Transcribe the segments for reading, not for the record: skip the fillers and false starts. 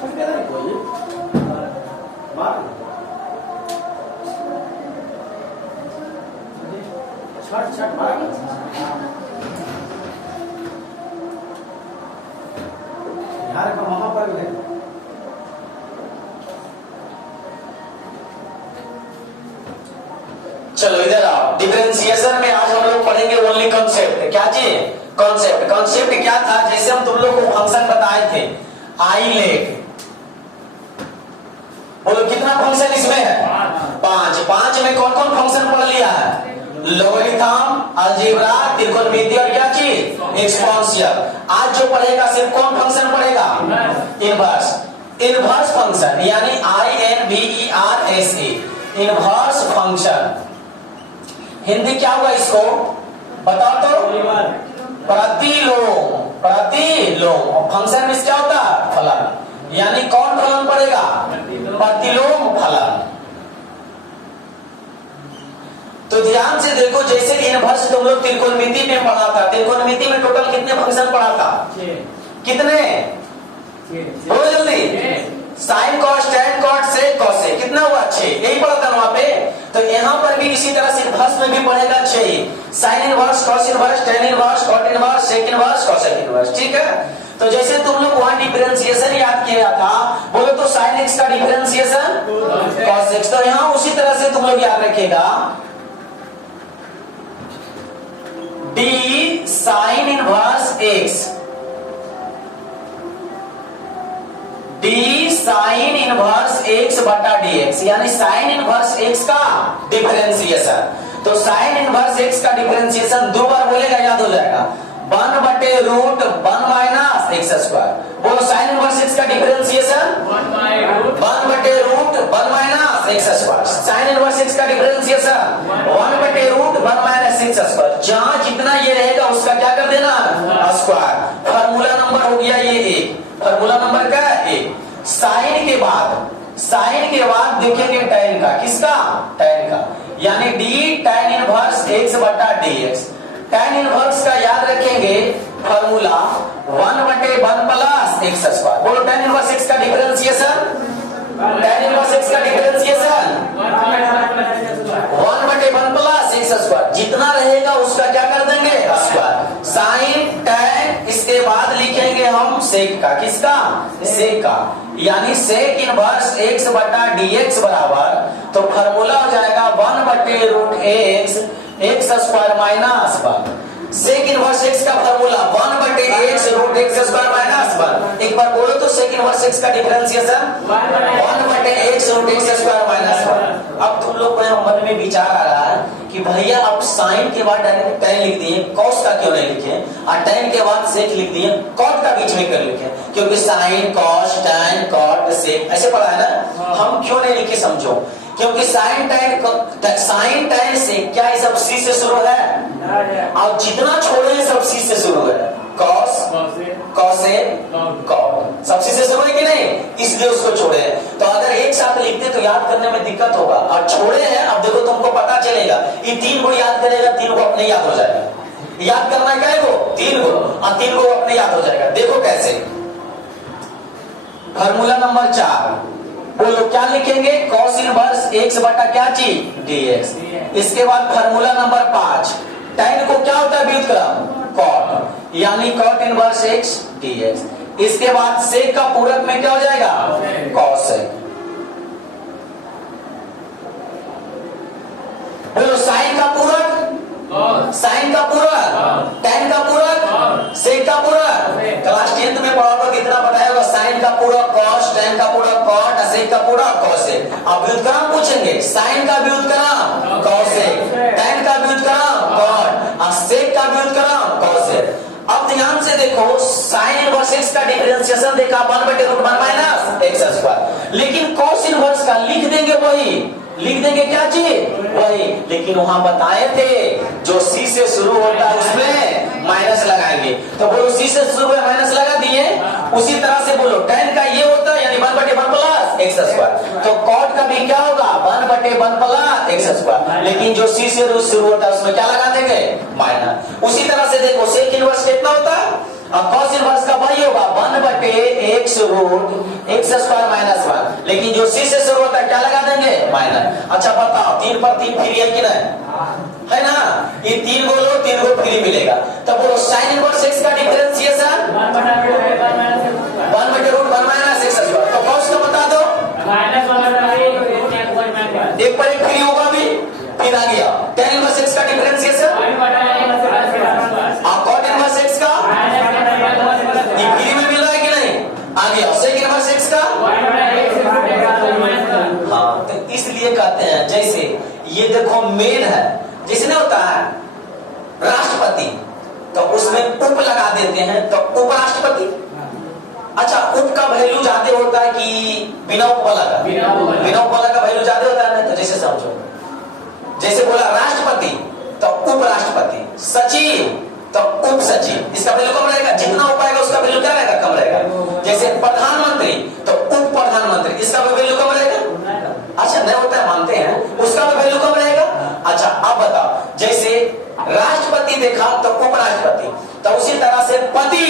चलो इधर आओ। डिफरेंशिएशन में आज हम लोग पढ़ेंगे ओनली कॉन्सेप्ट। क्या चीज? कॉन्सेप्ट। कॉन्सेप्ट क्या था? जैसे हम तुम लोग को फंक्शन बताए थे आई लेट, बोलो कितना फंक्शन इसमें है? 5। 5 में कौन कौन फंक्शन पढ़ लिया है? लोगरिथम, अलजेब्रा, त्रिकोणमिति और क्या चीज? एक्सपोनेंशियल। आज जो पढ़ेगा सिर्फ कौन फंक्शन पढ़ेगा? इनवर्स। इनवर्स फंक्शन यानी INVERSE, इनवर्स फंक्शन। हिंदी क्या हुआ इसको बताओ तो? प्रतिलोम। प्रतिलोम। फंक्शन में क्या होता है? फलन। यानी कौन फलन पड़ेगा? प्रतिलोम फलन। तो ध्यान से देखो, जैसे इनवर्स तुम लोग त्रिकोणमिति में पढ़ा था, त्रिकोणमिति में टोटल कितने फंक्शन पढ़ा था? कितने? बोलो जल्दी। Sine cos, tan cot, sec cosec, कितना हुआ? 6। यही पढ़ा था वहां पे। तो यहाँ पर भी इसी तरह से इनवर्स में भी पढ़ेगा 6। Sine inverse, cos inverse, tan inverse, cot inverse, sec inverse, cosec inverse. ठीक है। तो जैसे तुम लोग वहां डिफरेंशिएशन याद किया था, बोलो तो साइन एक्स का डिफरेंशिएशन कॉस एक्स। तो यहाँ उसी तरह से तुम लोग याद रखेगा D sine inverse x, D sine inverse x बटा dx, यानी साइन इनवर्स एक्स का डिफरेंशिएशन। तो साइन इनवर्स एक्स का डिफरेंशिएशन 2 बार बोलेगा, याद हो जाएगा। 1/√1 माइनस एक्स स्क्वायर। बोलो साइन इनवर्स एक्स का differentiation 1/√1 minus x square. Sine inverse x का डिफरेंशिएशन 1/√1 माइनस एक्स स्क्वायर। जहां जितना ये रहेगा उसका क्या कर देना? स्क्वायर। फार्मूला नंबर हो गया ये 1। फार्मूला नंबर क्या है? 1। साइन के बाद देखेंगे टैन का। किसका? टैन का। यानी डी टैन इनवर्स एक्स बटा dx। टैन इनवर्स का याद रखेंगे फार्मूला 1/1 प्लस एक्स स्क्वायर। बोलो टैन इनवर्स एक्स का डिफरेंशिएशन, टैन इनवर्स एक्स का डिफरेंशिएशन 1/1 प्लस एक्स स्क्वायर। जितना रहेगा उसका क्या कर देंगे? स्क्वायर। साइन टैन, इसके बाद लिखेंगे हम सेक का। किसका? सेक का। यानी सेक इनवर्स एक्स बटा dx बराबर, तो फार्मूला हो जाएगा 1/√x x square minus 1। Sec inverse x का फार्मूला 1/x√x स्क्वायर माइनस 1। एक बार बोलो तो सेक इनवर्स एक्स का डिफरेंशिएशन 1/x√x स्क्वायर माइनस 1। अब तुम लोग को मन में विचार आ रहा है कि भैया आप साइन के बाद डायरेक्ट टैन लिख दिए, कॉस का क्यों नहीं लिखे? और टैन के बाद सेक लिख दिए, कॉट का बीच में क्यों लिखे? क्योंकि sine cos tan cot sec ऐसे पढ़ा है ना। हम क्यों नहीं लिखे समझो। क्योंकि साइन टैन से क्या ये सब सी से शुरू है, और जितना छोड़े हैं सब सी से शुरू है। कॉस, कॉसेक, कॉट सब सी से शुरू है कि नहीं? इसलिए उसको छोड़े हैं। तो अगर एक साथ लिखते तो याद करने में दिक्कत होगा, और छोड़े हैं। अब देखो तुमको पता चलेगा, ये 3 को याद करेगा, 3 को अपने याद हो जाएगा। याद करना क्या है? वो 3 को, और 3 को अपने याद हो जाएगा। देखो कैसे। फार्मूला नंबर 4, बोलो क्या लिखेंगे? कॉस इनवर्स एक्स बटा क्या चीज? dx। इसके बाद फार्मूला नंबर 5, टैन को क्या होता है? व्युत्क्रम कॉट, यानी कॉट इनवर्स एक्स dx। इसके बाद सेक का पूरक में क्या हो जाएगा? कॉसेक। बोलो साइन का पूरक, साइन का पूरक, टैन का पूरक, सेक का पूरक। क्लास 10th में पढ़ा कितना बताया होगा? साइन का पूरक कॉस, टैन का पूरक कॉट, सेक का पूरक कॉसेक। अब व्युत्क्रम पूछेंगे, साइन का व्युत्क्रम कॉसेक, टैन का व्युत्क्रम कॉट, और सेक का व्युत्क्रम कॉसेक। अब ध्यान से देखो, साइन इनवर्स एक्स का डिफरेंशिएशन देखा 1/√1 माइनस एक्स स्क्वायर। लेकिन कॉस इनवर्स का लिख देंगे वही, लिख देंगे क्या चीज? वही। लेकिन वहां बताए थे जो सी से शुरू होता है उसमें माइनस लगाएंगे। तो बोलो सी से शुरू है, माइनस लगा दिए। उसी तरह से बोलो टैन का ये होता है, यानी 1/1 प्लस एक्स स्क्वायर। तो कॉट का भी क्या होगा? 1/1 प्लस एक्स स्क्वायर। लेकिन जो सी से शुरू होता है उसमें क्या लगा देंगे? माइनस। उसी तरह से देखो सेक इनवर्स कितना होता है? अब कॉस इनवर्स का वही होगा 1/x root x square minus 1, लेकिन जो c से शुरू होता है क्या लगा देंगे माइनस। अच्छा बताओ 3 पर 3 फ्री है कि नहीं, है ना, ये 3 को लो 3 को फ्री मिलेगा। तब बोलो साइन इनवर्स x का डिफरेंशिएशन 1/√1 माइनस x स्क्वायर। तो कॉस का बता दो एक पर एक फ्री होगा भी, फिर आ गया tan इनवर्स x का डिफरेंशिएशन और cot इनवर्स x का ये फ्री में मिल रहा है कि नहीं, आ गया sec इनवर्स x का। हाँ तो इसलिए कहते हैं जैसे ये देखो मेन है, जिसने होता है राष्ट्रपति तो उसमें उप लगा देते हैं तो उपराष्ट्रपति। अच्छा उप का वैल्यू ज्यादा होता है कि बिना उप वाला का, बिना उप वाला का वैल्यू ज्यादा होता है ना। तो जैसे समझो, जैसे बोला राष्ट्रपति तो उपराष्ट्रपति, सचिव तो उप सचिव, इसका वैल्यू कम रहेगा, जितना उप आएगा उसका वैल्यू क्या रहेगा कम रहेगा। जैसे प्रधानमंत्री तो उप प्रधानमंत्री, इसका भी वैल्यू कम रहेगा। अच्छा नहीं होता है मानते हैं, उसका भी वैल्यू कम रहेगा। अच्छा अब बताओ जैसे राष्ट्रपति देखा तो उपराष्ट्रपति, तो उसी तरह से पति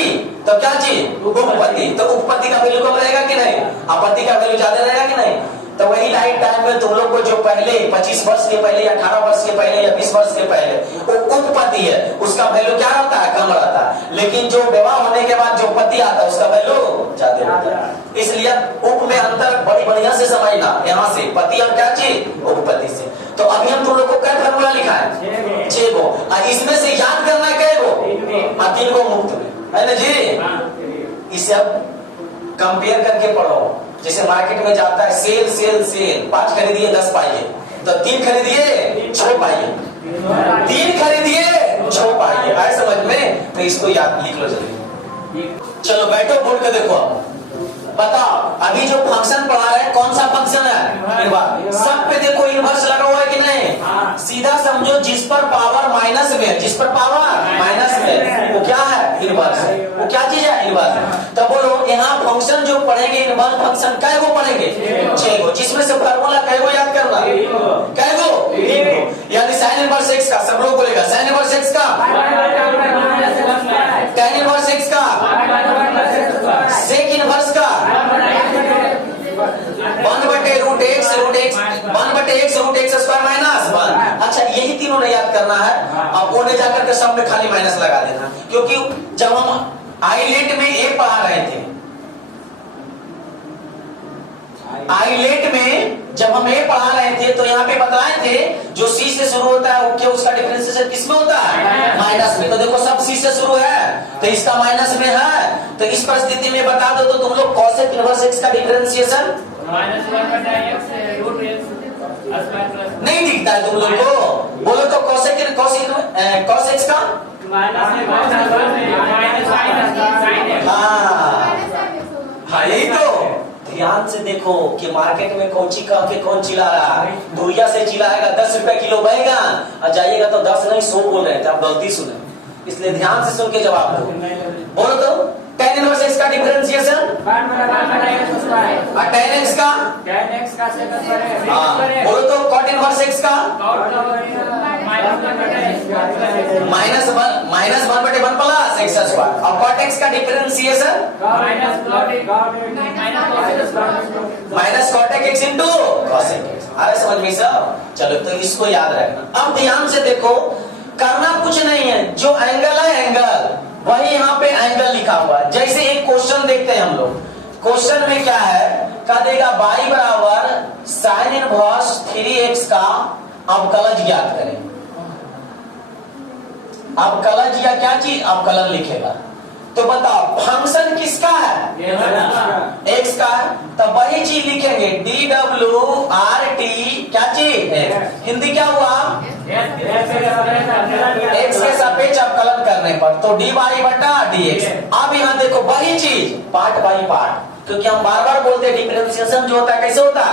तो क्या चीज उपपति, तो उपपति का वैल्यू कम रहेगा कि नहीं, अपति का वैल्यू ज्यादा रहेगा कि नहीं। तो वही लाइफ टाइम में तुम लोग को जो पहले 25 वर्ष के पहले या 18 वर्ष के पहले या 20 वर्ष के पहले वो उपपति है, उसका वैल्यू क्या रहता है कम रहता है, लेकिन जो विवाह होने के बाद जो पति आता है उसका वैल्यू ज्यादा रहता है। इसलिए उप में अंतर बड़ी बढ़िया से समझना, यहाँ से पति और क्या चीज उपपति से। तो अभी हम तुम लोग को क्या फॉर्मूला लिखा है 6 गो, इसमें से याद करना है कै गो 3 गो मुफ्त में, है ना जी। इसे अब कंपेयर करके पढ़ो। जैसे मार्केट में जाता है सेल सेल सेल, 5 खरीदिए 10 पाइए, तो 3 खरीदिए 6 पाइए, 3 खरीदिए 6 पाइए, आए समझ में। तो इसको याद लिख लो जल्दी। चलो बैठो बोर्ड के देखो, अब बताओ अभी जो फंक्शन पढ़ा रहे हैं कौन सा फंक्शन है इनवर्स। सब पे देखो इनवर्स लगा हुआ है कि नहीं, सीधा समझो जिस पर पावर माइनस में, जिस पर पावर माइनस में वो क्या है इनवर्स है, वो क्या चीज है इनवर्स। तो बोलो यहाँ फंक्शन जो पढ़ेंगे इनवर्स फंक्शन कै गो पढ़ेंगे 6 गो, जिसमें से फार्मूला कै गो याद करना, कै गो, यानी साइन इनवर्स x का सब लोग बोलेगा साइन इनवर्स x का, tan इनवर्स x का, सेक इनवर्स का 1/√x root x square minus 1। अच्छा यही तीनों ने याद करना है। अब ओने जाकर के सब में खाली माइनस लगा देना, क्योंकि जब हम आईलेट में ए पढ़ा रहे थे, आईलेट में जब हम ए पढ़ा रहे थे तो यहाँ पे बताए थे जो सी से शुरू होता है वो क्या उसका डिफरेंशिएशन किसमें होता है माइनस में। तो देखो सब सी से शुरू है तो इसका माइनस में है, तो इस परिस्थिति में बता दो तो तुम लोग कोसेक इनवर्स x का डिफरेंशिएशन नहीं दिखता है तुम लोग को। बोलो तो कोसेक cos x का हाँ यही तो। ध्यान से देखो कि मार्केट में कौन ची कह के कौन चिल्ला रहा है। दुनिया से चिल्लाएगा 10 रुपए किलो बैगन और जाइएगा तो 10 नहीं 100 बोल रहे थे, आप गलती सुने, इसलिए ध्यान से सुन के जवाब दो। बोलो तो tan इनवर्स x का डिफरेंशिएशन और tan x का बोलो तो cot इनवर्स x का -1/1 प्लस x स्क्वायर और cot x का differentiation minus cotec x into cosec x। अरे समझ में सब। चलो तो इसको याद रखना। अब ध्यान से देखो, करना कुछ नहीं है, जो एंगल है एंगल वही यहाँ पे एंगल लिखा हुआ है। जैसे एक क्वेश्चन देखते हैं हम लोग, क्वेश्चन में क्या है कह देगा y बराबर साइन इनवर्स 3x का अवकलज ज्ञात करें। अवकलज या क्या चीज अवकलन लिखेगा। तो बताओ फंक्शन किसका है x का है, तो वही चीज लिखेंगे DWRT क्या चीज हिंदी क्या हुआ x के सापेक्ष अवकलन करने पर तो dy बटा dx। अब यहाँ देखो वही चीज पार्ट बाई पार्ट, क्योंकि हम बार बार बोलते हैं डिफरेंशिएशन जो होता है कैसे होता है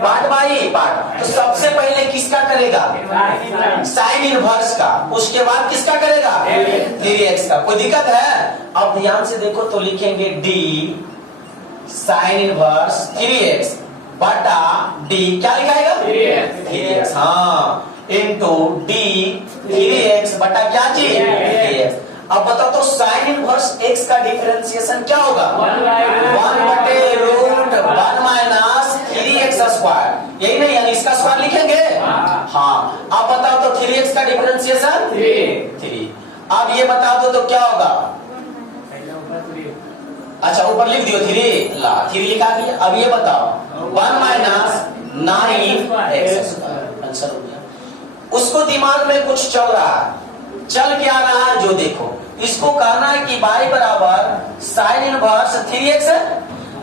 पार्ट बाई पार्ट। तो सबसे पहले किसका करेगा साइन इनवर्स का, उसके बाद किसका करेगा 3x का। कोई दिक्कत है। अब ध्यान से देखो तो लिखेंगे d साइन इनवर्स 3x बटा d क्या लिखाएगा 3x हाँ इंटू d 3x बटा क्या चीज 3x। अब बताओ तो साइन इनवर्स x का डिफरेंशिएशन क्या होगा? 1/√1 माइनस 3x स्क्वायर, यही नहीं, यानी इसका स्क्वायर लिखेंगे। हाँ, अब बताओ तो 3x का डिफरेंशिएशन 3। अब ये बताओ तो क्या होगा? अच्छा ऊपर लिख दियो 3 ला, 3 लिखा दिया। अब ये बताओ 1 माइनस 9x स्क्वायर आंसर हो गया। उसको दिमाग में कुछ चल रहा है, चल क्या रहा है जो देखो, इसको कहना है कि y बराबर साइन इनवर्स 3x है,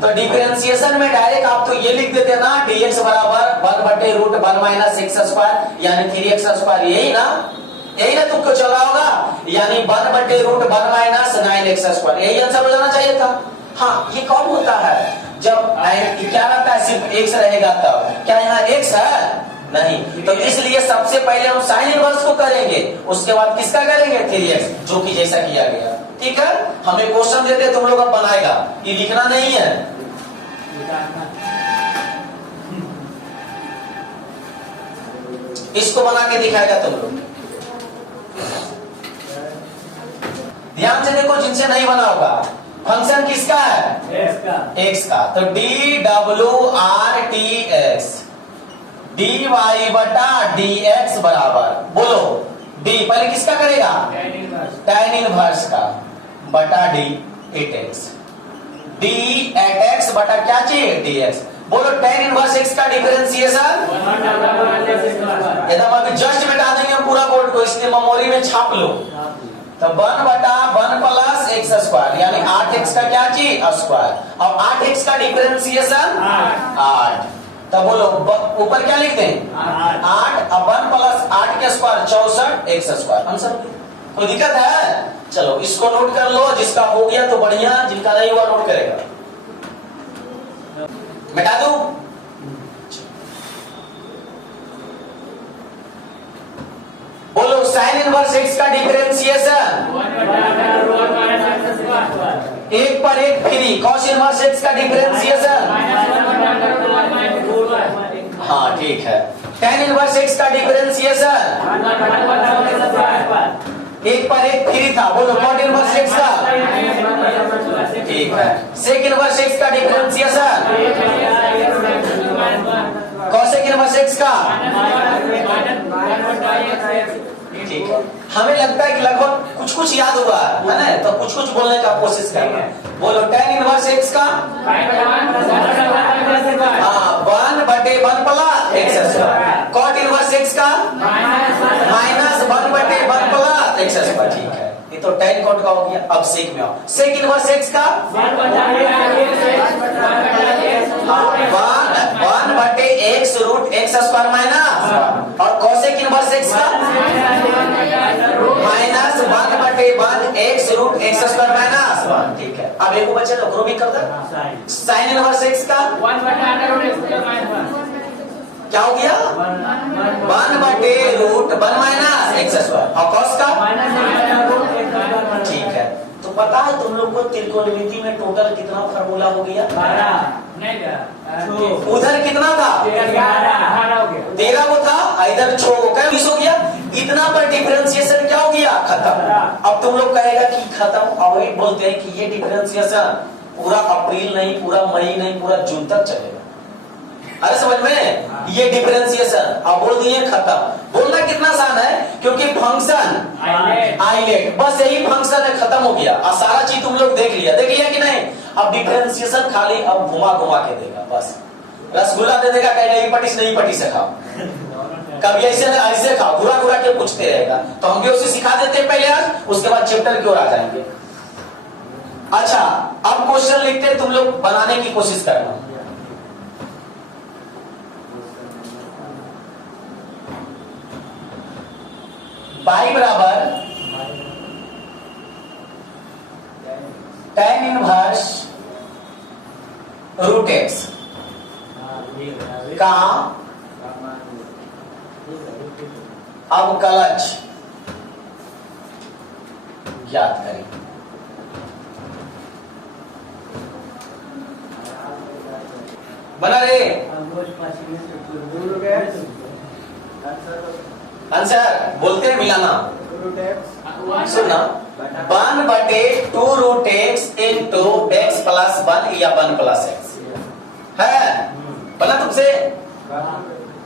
तो डिफरेंशिएशन में डायरेक्ट आप तो ये लिख देते ना dx बराबर 1/√1 माइनस x स्क्वायर यानी 3x स्क्वायर, यही ना तुमको चल रहा होगा, यानी 1/√1 माइनस 9x स्क्वायर, यही आंसर हो जाना चाहिए था। हाँ, ये कब होता है? जब क्या रहता है, सिर्फ x रहेगा तब। क्या यहाँ x है? नहीं, तो इसलिए सबसे पहले हम साइन इनवर्स को करेंगे, उसके बाद किसका करेंगे? 3x, जो कि जैसा किया गया। ठीक है, हमें क्वेश्चन देते तुम लोग अब बनाएगा, ये लिखना नहीं है। इसको बना के दिखाएगा तुम लोग, ध्यान से देखो जिनसे नहीं बना होगा। फंक्शन किसका है? x का, तो dWRTX dy/dx बराबर, बोलो d पहले किसका करेगा? tan इनवर्स का बटा d at x, d at x बटा क्या चाहिए? dx। बोलो tan इनवर्स x का डिफरेंशिएशन, एकदम अभी जस्ट मिटा देंगे पूरा कोड को, इसलिए मेमोरी में छाप लो। तो 1/1 प्लस x स्क्वायर यानी 8x का क्या चाहिए? स्क्वायर। अब 8x का डिफरेंशिएशन 8, तब बोलो ऊपर क्या लिखते हैं? 8, अब 1 प्लस 8 के स्क्वायर 64 x स्क्वायर आंसर। कोई दिक्कत है? चलो इसको नोट कर लो, जिसका हो गया तो बढ़िया, जिनका नहीं हुआ नोट करेगा। मिटा दूं? बोलो साइन इनवर्स x का differentiation 1/1 free, cos inverse x का डिफरेंशिएशन, हाँ ठीक है, tan इनवर्स x का डिफरेंशिएशन 1/1 फ्री था। बोलो कॉट इनवर्स x का, ठीक है, सेक इनवर्स x का डिफरेंशिएशन, कॉसेक इनवर्स x का, ठीक है। हमें लगता है कि लगभग कुछ याद हुआ है ना, तो कुछ बोलने का कोशिश करना। बोलो tan इनवर्स x का 1/1 plus x square, cot inverse x का -1/1 प्लस x स्क्वायर, ठीक है। ये तो tan कॉट का हो गया। अब सेक में आओ, सेक इनवर्स x का 1/x स्क्वायर माइनस, और कॉसेक इनवर्स x का -1/1x स्क्वायर माइनस, ठीक है। अब एक बच्चे तो भी कर दे, साइन इनवर्स x का क्या हो गया? 1/√1 माइनस x स्क्वायर, और कॉस का, ठीक है। तो पता है तुम लोग को त्रिकोणमिति में टोटल कितना फार्मूला हो गया? उधर कितना था? 13 को था, इधर 6 को, क्या 20 हो गया। इतना पर डिफरेंशिएशन क्या हो गया? खत्म। अब तुम लोग कहेगा कि खत्म, अब वही बोलते हैं कि ये डिफरेंशिएशन पूरा अप्रैल नहीं, पूरा मई नहीं, पूरा जून तक चलेगा। अरे समझ में, ये डिफरेंशिएशन अब बोल दिए खत्म। बोलना कितना आसान है, क्योंकि फंक्शन आइलेट, बस यही फंक्शन है, खत्म हो गया। और सारा चीज तुम लोग देख लिया कि नहीं। अब डिफरेंशिएशन खाली अब घुमा के देगा, बस रसगुल्ला दे देगा, कहीं नहीं पटी से नहीं पटी से खाओ, कभी ऐसे खाओ, घुरा के पूछते रहेगा। तो हम भी उसे सिखा देते हैं पहले आज, उसके बाद चैप्टर की ओर आ जाएंगे। अच्छा, अब क्वेश्चन लिखते तुम लोग बनाने की कोशिश करना। y बराबर tan इनवर्स √x का अवकलज ज्ञात करें। बना रे आंसर बोलते हैं मिलाना, सुनना 1 बटे 2 root x into x plus 1 या 1 प्लस एक्स है। बना तुमसे?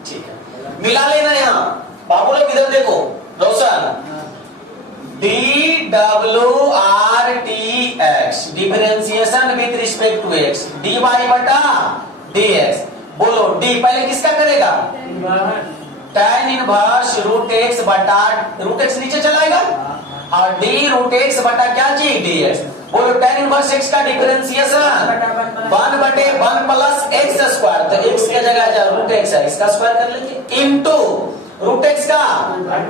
ठीक है, मिला लेना। यहाँ बाबू लोग इधर देखो, Roshan d W R T x differentiation with respect to x d Y बटा डी एक्स। बोलो डी पहले किसका करेगा? tan इनवर्स रूट एक्स बटा रूट एक्स नीचे चलाएगा और डी रूट एक्स बटा क्या चीज डी एक्स। बोलो tan इनवर्स एक्स का डिफरेंशिएशन 1 बटे 1 प्लस एक्स स्क्वायर, तो एक्स की जगह जा रूट एक्स है, इसका स्क्वायर कर लेंगे इनटू रूट एक्स का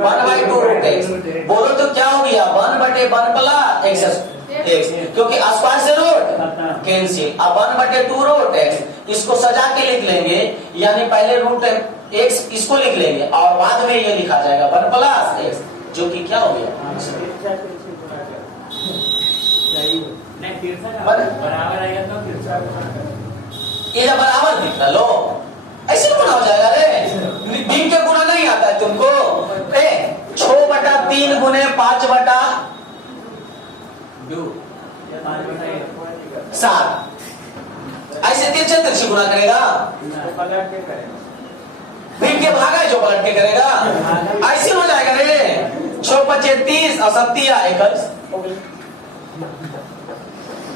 1 बाई 2 रूट एक्स। बोलो तो क्या हो गया 1 बटे 1 प्लस एक्स एक्स, क्योंकि स्क्वायर से रूट कैंसिल। अब 1 बटे 2 रूट एक्स इसको सजा के लिख लेंगे, यानी पहले रूट एक्स इसको लिख लेंगे और बाद में ये लिखा जाएगा 1 प्लस एक्स, जो कि क्या हो गया बराबर आएगा तो ये बराबर दिख रहा। लो ऐसे गुना हो जाएगा रे, दिन के गुना नहीं आता है तुमको। 6 बटा 3 गुने 5 बटा 7, ऐसे तिरछे तिरछे गुना करेगा, फिर के भागा जो पलट के करेगा, ऐसे हो जाएगा रे। 6 पचे 30 और 21।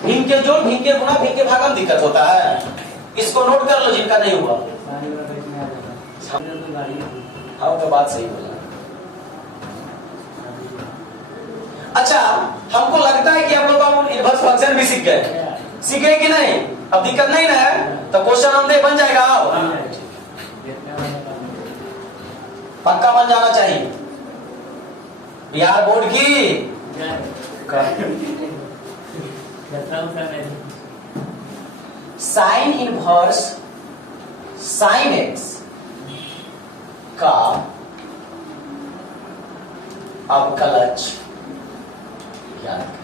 भिन्न के जोड़, भिन्न के गुना, भिन्न के भागा में दिक्कत होता है, इसको नोट कर लो जिनका नहीं हुआ। हाँ तो बात सही बोला। अच्छा, हमको लगता है कि हम लोग इनवर्स फंक्शन भी सीख गए कि नहीं? अब दिक्कत नहीं ना है, तो क्वेश्चन आंसर बन जाएगा, पक्का बन जाना चाहिए। बिहार बोर्ड की साइन इनवर्स साइन एक्स का अवकलज ज्ञात करें।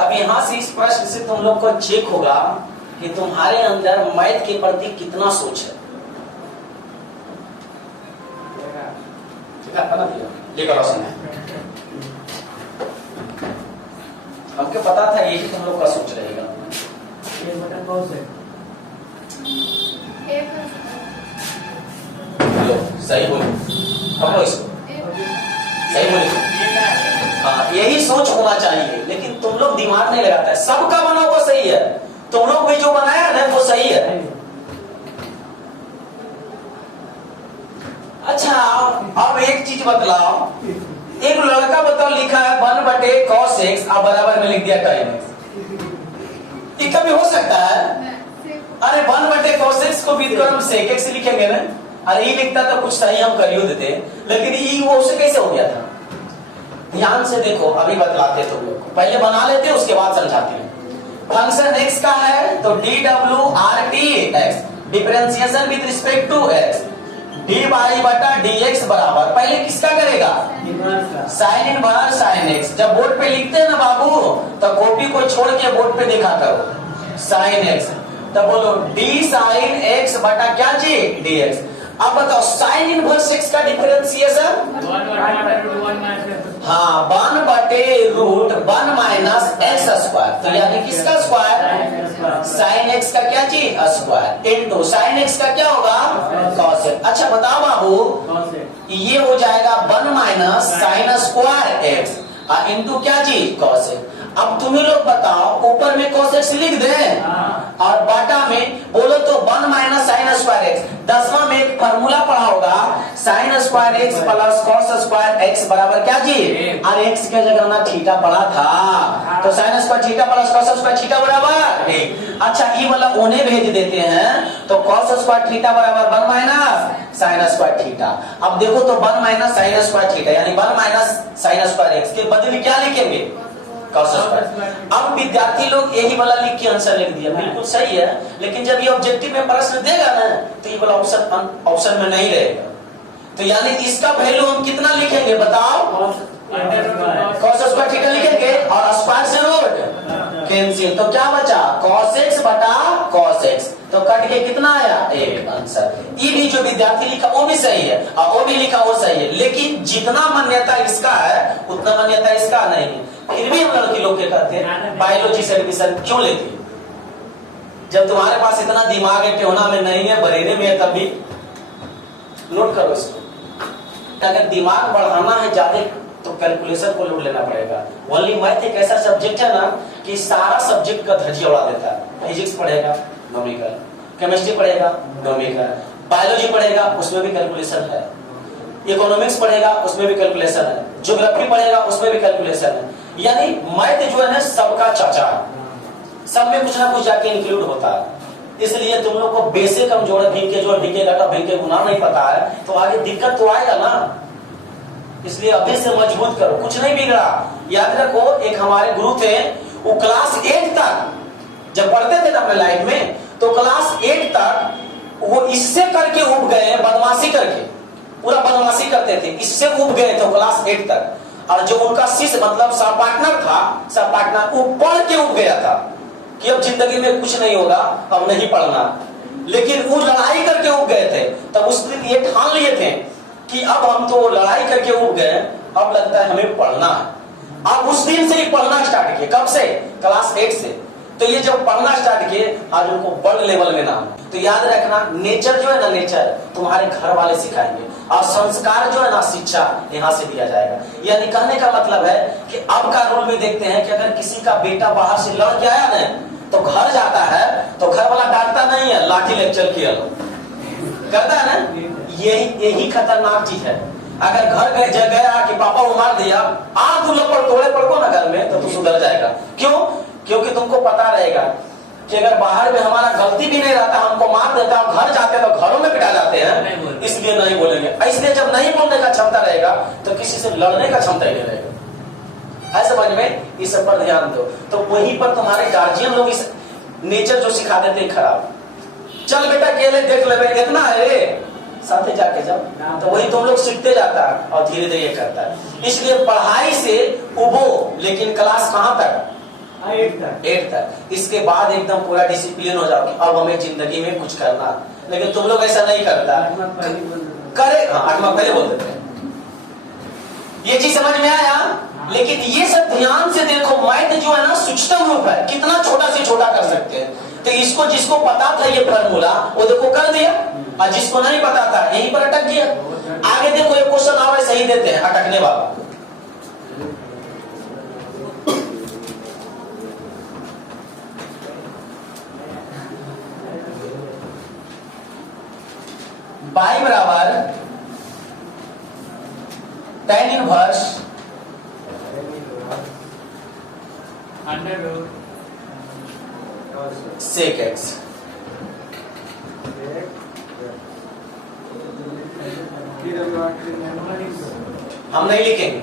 अब यहां से इस प्रश्न से तुम लोग को चेक होगा कि तुम्हारे अंदर मैथ के प्रति कितना सोच है। ठीक है ना भैया? लेकर रोशन है, हमको पता था यही तुम लोग का सोच रहेगा। लो सही बोलो, पकड़ो इसको, सही बोलो। हाँ यही सोच होना चाहिए, लेकिन तुम लोग दिमाग नहीं लगाता है। सबका बना वो सही है, तुम लोग भी जो बनाया ना वो सही है। अच्छा अब एक चीज बतलाओ, एक लड़का बताओ लिखा है 1 बटे cos x अब बराबर में लिख दिया tan x। ये कभी हो सकता है? अरे 1 बटे cos x को भी तो हम sec x लिखेंगे ना। अरे ये लिखता तो कुछ सही हम करियो देते, लेकिन ये वो उससे कैसे हो गया था? ध्यान से देखो, अभी बतलाते तुम लोग, पहले बना लेते उसके बाद समझाते हैं। फंक्शन x का है तो D W R T x differentiation with respect to x D Y बटा डी एक्स बराबर पहले किसका करेगा? Sine inverse sine x. जब बोर्ड पे लिखते हैं ना बाबू, तो कॉपी को छोड़ के बोर्ड पे देखा करो साइन एक्स। तो बोलो डी साइन एक्स बटा क्या चीज डी एक्स। अब बताओ साइन इनवर्स एक्स का डिफरेंशिएशन हाँ 1 बटे रूट 1 माइनस एक्स स्क्वायर, तो यानी किसका स्क्वायर? साइन एक्स का क्या चीज स्क्वायर इनटू साइन एक्स का क्या होगा? Cos x. अच्छा बताओ बाबू, ये हो जाएगा 1 minus sine square x into क्या चीज? Cos x. अब तुम्हें लोग बताओ, ऊपर में cos x लिख दें और बाटा में बोलो तो 1 माइनस साइन स्क्वायर एक्स। 10वां में एक फार्मूला पढ़ा होगा, sine square x plus cos square x बराबर क्या जी, और एक्स के जगह ना थीटा पढ़ा था, तो sine square theta plus cos square theta बराबर एक। अच्छा ये वाला उन्हें भेज देते हैं, तो कॉस स्क्वायर थीटा बराबर 1 माइनस साइन स्क्वायर थीटा। अब देखो तो 1 माइनस साइन स्क्वायर थीटा यानी 1 माइनस साइन स्क्वायर एक्स के बदले क्या लिखेंगे, कॉस स्क्वायर। अब विद्यार्थी लोग यही वाला लिख के आंसर लिख दिया, बिल्कुल सही है, लेकिन जब ये ऑब्जेक्टिव में प्रश्न देगा ना तो ये वाला ऑप्शन में नहीं रहेगा, तो यानी इसका वैल्यू हम कितना लिखेंगे बताओ, कॉस स्क्वायर थीटा लिखेंगे और स्क्वायर से रूट कैंसिल, तो क्या बचा cos x बटा cos x, तो कट के कितना आया एक आंसर। ये भी जो विद्यार्थी लिखा वो भी सही है और वो भी लिखा वो सही है, लेकिन जितना मान्यता इसका है उतना मान्यता इसका नहीं है। फिर भी हम लड़की लोग क्या करते हैं, बायोलॉजी से एडमिशन क्यों लेते हैं, जब तुम्हारे पास इतना दिमाग है, टेहना में नहीं है, बरेली में है, तब भी नोट करो इसको। अगर दिमाग बढ़ाना है ज्यादा तो कैलकुलेशन को लोड लेना पड़ेगा। ओनली मैथ एक ऐसा सब्जेक्ट है ना कि सारा सब्जेक्ट का धज्जी उड़ा देता है। फिजिक्स पढ़ेगा न्यूमेरिकल, केमिस्ट्री पढ़ेगा न्यूमेरिकल, बायोलॉजी पढ़ेगा उसमें भी कैलकुलेशन है, इकोनॉमिक्स पढ़ेगा उसमें भी कैलकुलेशन है, ज्योग्राफी पढ़ेगा उसमें भी कैलकुलेशन है, यानी मैथ जो है सबका चाचा है, सब में कुछ ना कुछ जाके इंक्लूड होता है। इसलिए तुम लोग को बेसिक हम जोड़े भिंग के जोड़ भिंग के घटा भिंग के गुना नहीं पता है तो आगे दिक्कत तो आएगा ना, इसलिए अभी से मजबूत करो, कुछ नहीं बिगड़ा। याद रखो एक हमारे गुरु थे, वो क्लास 8 तक जब पढ़ते थे ना अपने लाइफ में, तो क्लास 8 तक वो इससे करके उब गए, बदमाशी करके पूरा बदमाशी करते थे, इससे उब गए तो क्लास 8 तक। और जो उनका शिष्य मतलब सब पार्टनर था, सब पार्टनर वो पढ़ के उब गया था कि अब जिंदगी में कुछ नहीं होगा, अब नहीं पढ़ना, लेकिन वो लड़ाई करके उब गए थे। तब उस दिन ये ठान लिए थे कि अब हम तो लड़ाई करके उब गए, अब लगता है हमें पढ़ना है। अब उस दिन से ही पढ़ना स्टार्ट किए, कब से, क्लास 8 से। तो ये जब पढ़ना स्टार्ट किए आज उनको वर्ल्ड लेवल में नाम। तो याद रखना नेचर जो है ना, नेचर तुम्हारे घर वाले सिखाएंगे, और संस्कार जो है ना शिक्षा यहाँ से दिया जाएगा। यानी कहने का मतलब है कि अब का रूल में देखते हैं कि अगर किसी का बेटा बाहर से लड़ के आया ना तो घर जाता है तो घर वाला डांटता नहीं है, लाठी लेक्चर किया करता है ना, यही खतरनाक चीज है। अगर घर गया कि पापा वो मार दिया, तू लपड़ तोड़े पड़को ना घर में तो तू सुधर जाएगा। क्यों? क्योंकि तुमको पता रहेगा कि अगर बाहर में हमारा गलती भी नहीं रहता, हमको मार देता, घर जाते तो घरों में पिटा जाते हैं, इसलिए नहीं बोलेंगे। इसलिए जब नहीं बोलने का क्षमता रहेगा तो किसी से लड़ने का क्षमता ही नहीं रहेगा। ऐसे समझ में, इस पर ध्यान दो। तो वहीं पर तुम्हारे गार्जियन लोग इस नेचर जो सिखा देते हैं खराब, चल बेटा केले देख ले इतना है साथे जाके जब, तो वही तुम लोग सीखते जाता है और धीरे धीरे ये करता है। इसलिए पढ़ाई से उबो, लेकिन क्लास कहां तक, 8 तक। इसके बाद एकदम पूरा डिसिप्लिन हो जाओगे, अब हमें जिंदगी में कुछ करना। लेकिन तुम लोग ऐसा नहीं करता, करे 8वां पहले बोल देते हैं। ये चीज समझ में आया? लेकिन ये सब ध्यान से देखो, मैथ जो है ना सूक्ष्म रूप है, कितना छोटा से छोटा कर सकते हैं। तो इसको जिसको पता था ये फार्मूला वो देखो कर दिया, और जिसको नहीं पता था यहीं पर अटक गया। आगे देखो एक क्वेश्चन आवे सही देते हैं अटकने वाला। पाई बराबर tan इनवर्स sec x। हम नहीं लिखेंगे,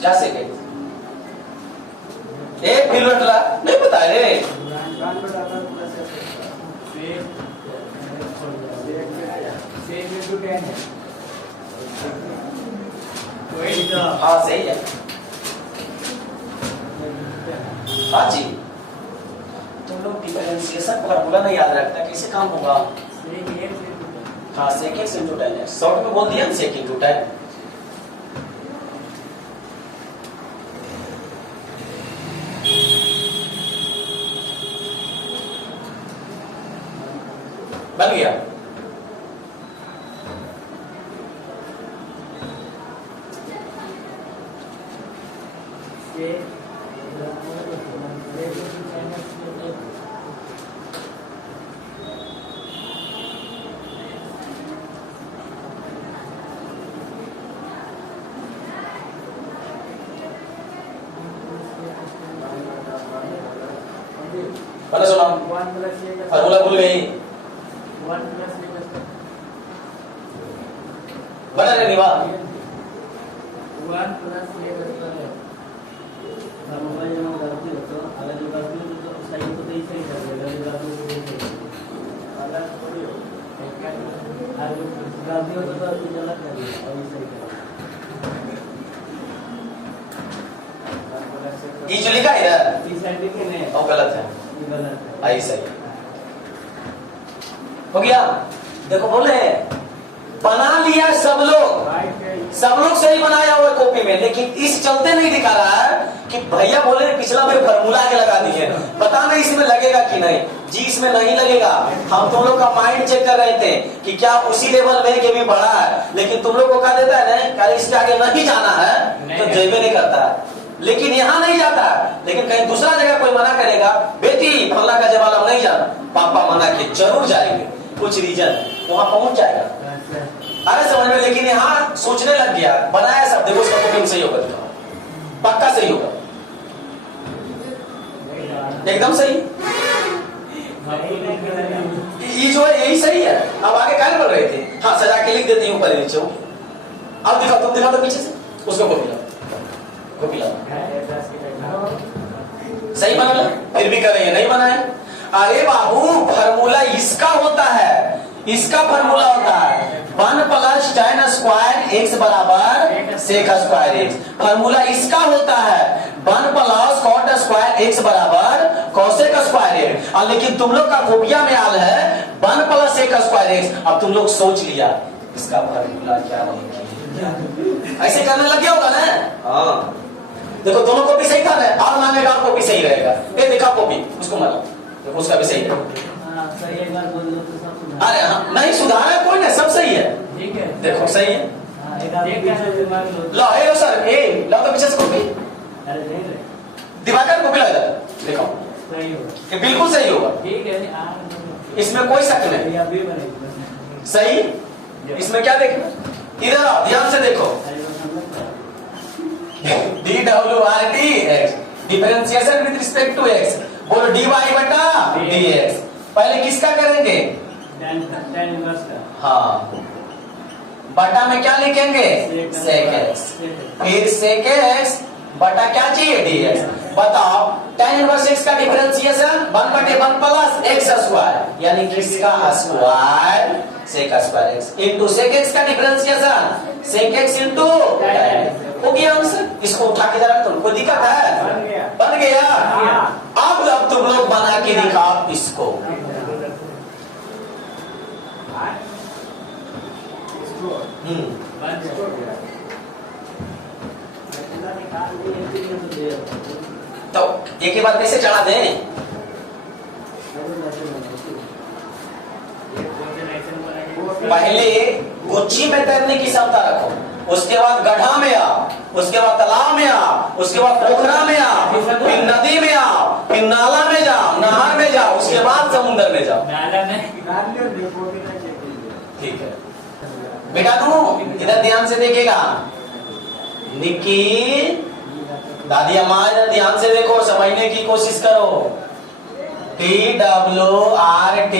क्या सेकेंड एक फिलवटला नहीं पता रे, हाँ सही है। हाँ जी, तुम लोग डिफरेंशिएशन फॉर्मूला नहीं याद रखता, कैसे काम होगा? हाँ sec x into tan x, short में बोल दिया ना, सेक इंटू टेन। बन गया। मैंने सुना फॉर्मूला भूल गई। बना रहे निवा ई जो लिखा इधर और गलत है, आई सही हो गया। देखो बोले बना लिया सब लोग सही बनाया हुआ कॉपी में, लेकिन इस चलते नहीं दिखा रहा है कि भैया बोले पिछला में फॉर्मूला आगे लगा दिए, पता नहीं इसमें लगेगा कि नहीं। जी इसमें नहीं लगेगा। हम तुम लोग का माइंड चेक कर रहे थे कि क्या उसी लेवल में के भी बड़ा है, लेकिन तुम लोग को कहा देता है ना कि इसके आगे नहीं जाना है तो जेबे नहीं करता है, लेकिन यहाँ नहीं जाता है। लेकिन कहीं दूसरा जगह कोई मना करेगा, बेटी फल्ला का जवाब नहीं जाना, पापा मना के जरूर जाएंगे, कुछ रीजन वहां पहुंच जाएगा। अरे समझ में, लेकिन यहाँ सोचने लग गया, बनाया सब, देखो उसका कुकिंग सही होगा, पक्का सही होगा, एकदम सही। ये जो है यही सही है। अब आगे क्या बोल रहे थे? हाँ सजा के लिख देती हूँ ऊपर नीचे। अब दिखाओ, तुम दिखाओ तो पीछे से उसको कॉपी लाओ। सही बना, फिर भी कर रही है नहीं बना है। अरे बाबू फार्मूला इसका होता है, इसका फार्मूला होता है 1 + tan स्क्वायर x बराबर sec स्क्वायर x। फार्मूला इसका होता है 1 + cot स्क्वायर x बराबर cosec स्क्वायर x। और लेकिन तुम लोग का कॉपिया में आल है 1 + sec स्क्वायर x। अब तुम लोग सोच लिया इसका फार्मूला क्या है, ऐसे करने लग गया होगा ना। हाँ देखो दोनों कॉपी सही कर रहे हैं, और मांगेगा कॉपी सही रहेगा। ये देखा कॉपी उसको मानो, देखो उसका भी सही है। अरे हाँ नहीं सुधारा कोई ना, सब सही है, ठीक है देखो सही है। लो हे लो सर, ए लो तो पीछे से कॉपी, दिवाकर कॉपी ला देखो कि बिल्कुल सही होगा, ठीक है इसमें कोई शक नहीं। सही, इसमें क्या देखना, इधर आओ ध्यान से देखो, DWRT differentiation with respect to x, बोलो dy बटा dx। पहले किसका करेंगे? tan इनवर्स का। हाँ बटा में क्या लिखेंगे? sec x, फिर sec x बटा क्या चाहिए? dx। बताओ tan इनवर्स x का डिफरेंशिएशन 1/1 + x स्क्वायर, यानी किसका square? sec square x into sec x का differentiation sec x into tan। हो गया आंसर। इसको उठा के जरा, तो कोई दिक्कत है? बन गया। अब तुम लोग बना के दिखाओ इसको। तो एक ही बार कैसे चढ़ा दें? पहले गुच्ची में तैरने की क्षमता रखो, उसके बाद गड्ढा में आओ, उसके बाद तालाब में आओ, उसके बाद पोखरा में आओ, फिर नदी में आओ, फिर नाला में जाओ, नहर में जाओ, उसके बाद समुद्र में जाओ। ठीक है बेटा, तू इधर ध्यान से देखेगा। निक्की दादी अम्मा इधर ध्यान से देखो, समझने की कोशिश करो। DWRT,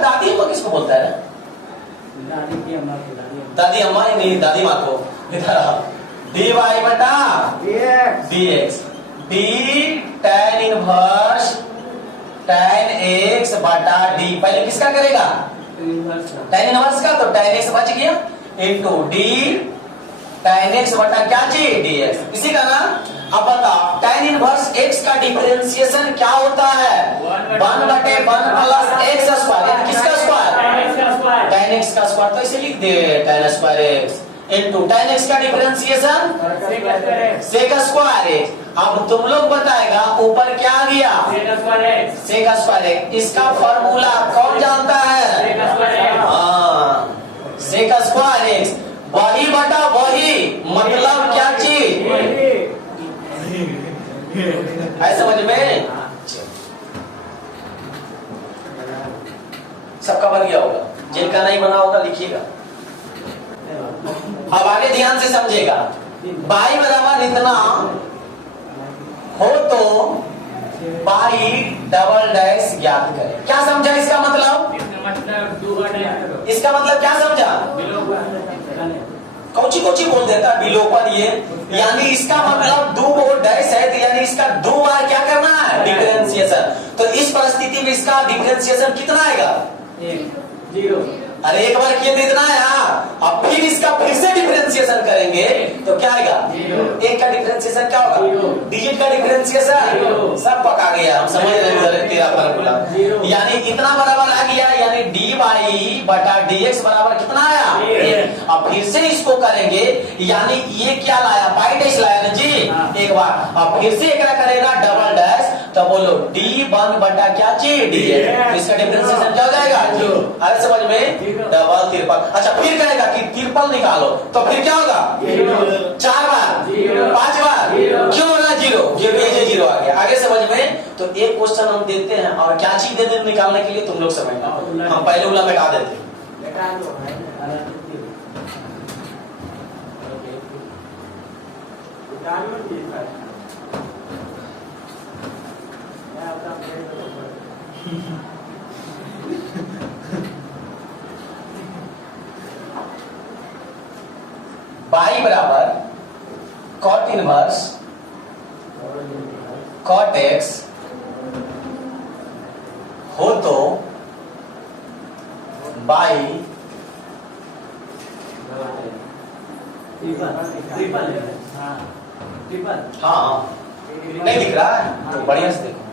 दादी अम्मा किसको बोलता है? दादी अम्मा नहीं, दादी माँ को। इधर आओ, dy बटा dx, d tan inverse tan x बटा d। पहले किसका करेगा? tan इनवर्स का, तो tan x बच गया, इनटू d tan x बटा क्या जी dx, इसी का ना। अब बताओ tan इनवर्स x का डिफरेंशिएशन क्या होता है? 1/1 प्लस x स्क्वायर, किसका स्क्वायर? tan x का स्क्वायर। तो इसे लिख दे tan square x into tan x का डिफरेंशिएशन sec स्क्वायर x। अब तुम लोग बताएगा ऊपर क्या आ गया? sec square x। इसका फार्मूला कौन जानता है? हाँ, sec स्क्वायर x वही बटा वही, मतलब क्या चीज है, समझ में? सबका बन गया होगा, जिनका नहीं बना होगा लिखिएगा। अब आगे ध्यान से समझेगा। y बराबर इतना हो तो y डबल डैश ज्ञात करें। क्या समझा इसका मतलब? इसका मतलब क्या समझा? कौची कौची बोल देता बिलोपन ये, यानी इसका मतलब दो वो डैश है, तो यानी इसका दो बार क्या करना है? डिफरेंशिएशन। तो इस परिस्थिति में इसका डिफरेंशिएशन कितना आएगा? 0। अरे एक बार किए तो इतना है। हाँ, अब फिर इसका फिर से डिफरेंशिएशन करेंगे तो क्या आएगा? 1 का डिफरेंशिएशन क्या होगा? डिजिट का डिफरेंशिएशन सब पका गया, हम समझ रहे हैं तेरा फार्मूला। यानी इतना बराबर आ गया, यानी dy बटा dx बराबर कितना आया? अब फिर से इसको करेंगे, यानी ये क्या लाया? बाई डैश लाया ना जी एक बार। अब फिर से एक करेगा डबल डैश, तो बोलो d1 बटा क्या चीज dx, इसका डिफरेंशिएशन क्या हो जाएगा? अरे समझ में? डबल तिरपल। अच्छा फिर कहेगा कि तिरपल निकालो, तो फिर क्या होगा? 4 बार 5 बार क्यों होगा? 0 0 आ गया। आगे समझ में? तो एक क्वेश्चन हम देते हैं और क्या चीज दे देते निकालने के लिए, तुम लोग समझना। हम पहले वाला मिटा देते y बराबर cot इनवर्स cot x हो तो y हाँ नहीं दिख रहा है तो बढ़िया से देखो।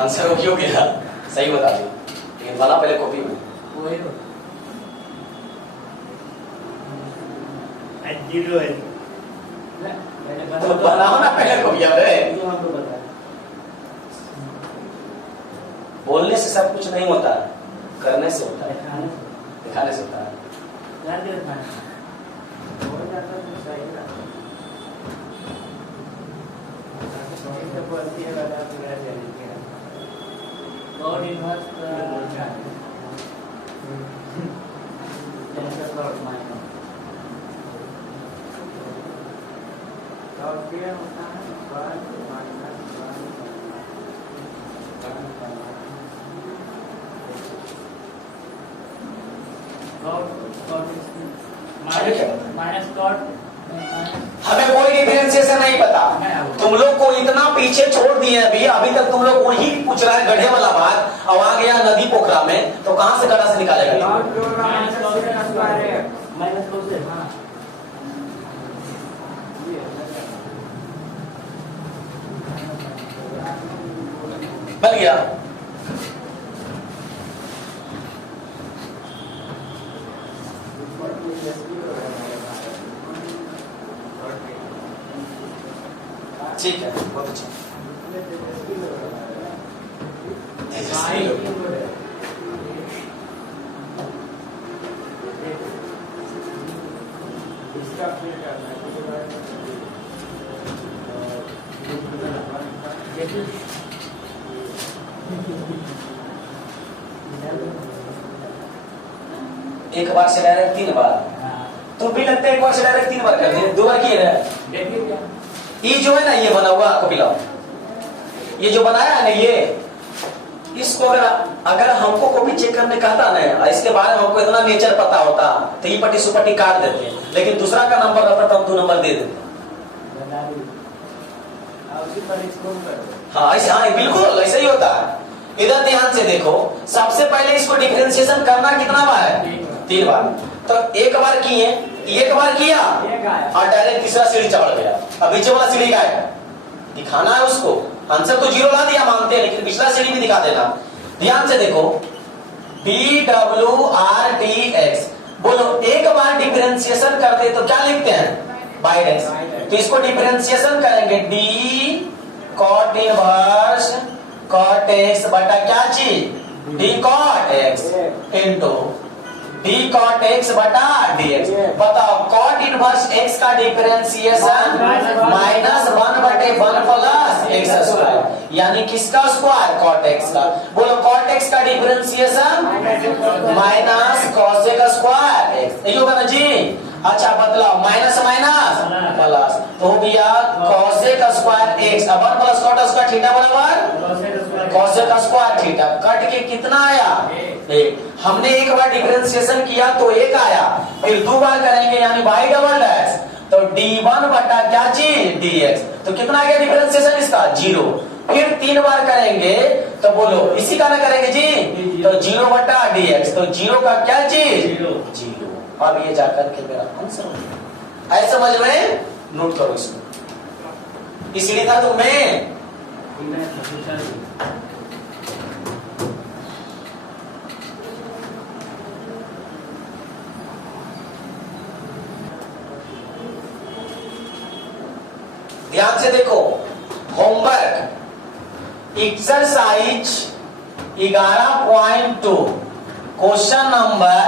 आंसर हो क्यों गया? सही बता दी, लेकिन बना पहले कॉपी में। तो बनाओ ना पहले कॉपी में। बोलने से सब कुछ नहीं होता है, करने से होता है, दिखाने से होता है। God inverse minus God. हमें कोई डिफरेंशिएशन नहीं पता, तुम लोग को इतना पीछे छोड़ दिए अभी तक तुम लोग वही पूछ रहा है गड्ढे वाला बात। अब आ गया नदी पोखरा में, तो कहां से गड्ढा से निकालेगा? बन गया। ठीक है, बहुत अच्छा। एक बार से डायरेक्ट 3 बार, तो भी लगता है एक बार से डायरेक्ट 3 बार कर दिए, 2 बार किए ना। ये जो है ना, ये बना हुआ आपको पिलाओ, ये जो बनाया है ना, ये इसको अगर हमको कॉपी चेक करने कहता ना, इसके बारे में हमको इतना नेचर पता होता तो ये पट्टी सुपट्टी काट देते, लेकिन दूसरा का नंबर रहता तो हम 2 नंबर दे देते। हाँ ऐसे, हाँ बिल्कुल ऐसा ही होता है। इधर ध्यान से देखो, सबसे पहले इसको डिफरेंशिएशन करना कितना बार है? 3 बार। तो एक बार किए, एक बार किया और डायरेक्ट तीसरा सीढ़ी चढ़ गया। अब नीचे वाला सीढ़ी का है दिखाना है उसको। आंसर तो 0 ला दिया मानते हैं, लेकिन पिछला सीढ़ी भी दिखा देना। ध्यान से देखो, DWRTX, बोलो एक बार डिफरेंशिएशन करते तो क्या लिखते हैं? By x। तो इसको डिफरेंशिएशन करेंगे D cot inverse cot x बटा क्या चीज? D cot x into D cot x बटा dx। बताओ cot इनवर्स x का डिफरेंशिएशन -1/1 प्लस x स्क्वायर, यानी किसका स्क्वायर? cot x का। बोलो cot x का differentiation minus cosec square x, यही होगा ना जी? अच्छा बदलाओ, माइनस माइनस प्लस, तो हो गया cosec स्क्वायर x। अब 1 प्लस cot स्क्वायर थीटा बराबर cosec स्क्वायर थीटा। कट के कितना आया? 1। हमने एक बार डिफरेंशिएशन किया तो 1 आया, फिर 2 बार करेंगे यानी y डबल डैश, तो d1 बटा क्या चीज? dx। तो कितना आ गया डिफरेंशिएशन इसका? 0। फिर 3 बार करेंगे तो बोलो इसी का ना करेंगे जी, तो 0 बटा dx, तो 0 का क्या चीज? 0। अब ये जाकर के मेरा आंसर हो गया। ऐसे समझ में नोट करो इसको, इसलिए था तो मैं ध्यान से देखो, होमवर्क एक्सरसाइज 11.2 क्वेश्चन नंबर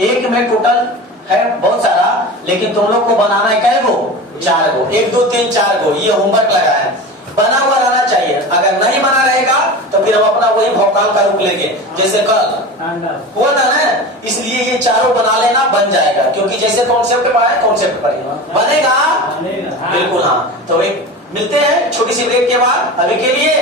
एक में टोटल है बहुत सारा, लेकिन तुम लोग को बनाना है कै गो? 4 गो। 1 2 3 4 गो ये होमवर्क लगा है, बना हुआ रहना चाहिए। अगर नहीं बना रहेगा तो फिर हम अपना वही भौकाल का रूप लेंगे जैसे कल हुआ था ना। इसलिए ये चारों बना लेना, बन जाएगा, क्योंकि जैसे कॉन्सेप्ट पढ़ा कॉन्सेप्ट पढ़ेगा, बनेगा बिल्कुल। हाँ, तो एक मिलते हैं छोटी सी ब्रेक के बाद, अभी के लिए